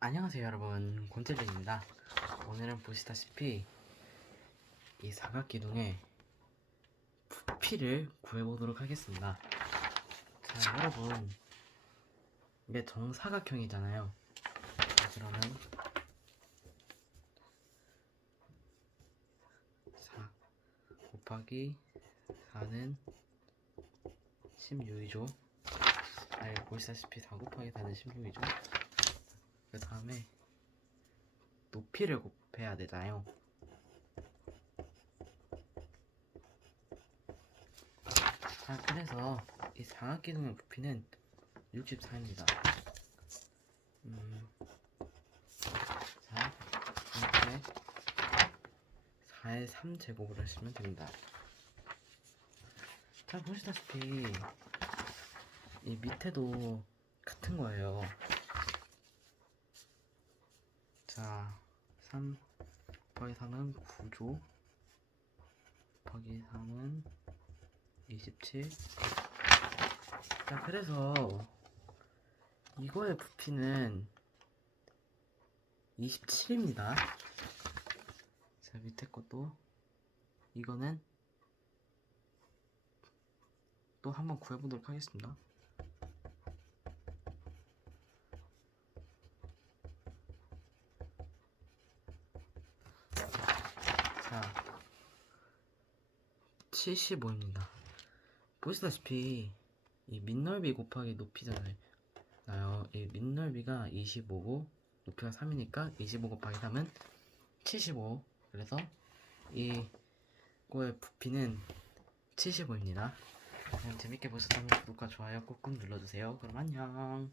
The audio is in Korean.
안녕하세요 여러분. 곤텔린입니다. 오늘은 보시다시피 이 사각기둥의 부피를 구해보도록 하겠습니다. 자 여러분. 이게 정사각형이잖아요. 자, 그러면 4 곱하기 4는 16이죠? 아, 보시다시피 4 곱하기 4는 16이죠? 그 다음에 높이를 곱해야 되잖아요. 자, 그래서 이 사각기둥의 부피는 64입니다. 음, 자, 이렇게 4의 3제곱을 하시면 됩니다. 자, 보시다시피 이 밑에도 같은 거예요. 자, 3 곱하기 3은 9조. 곱하기 3은 27 자, 그래서 이거의 부피는 27입니다. 자, 밑에 것도 이거는 또 한번 구해보도록 하겠습니다 75입니다. 보시다시피 이 밑넓이 곱하기 높이잖아요. 이 밑넓이가 25고 높이가 3이니까 25 곱하기 3은 75. 그래서 이거의 부피는 75입니다. 그럼 재밌게 보셨다면 구독과 좋아요 꾹꾹 눌러주세요. 그럼 안녕.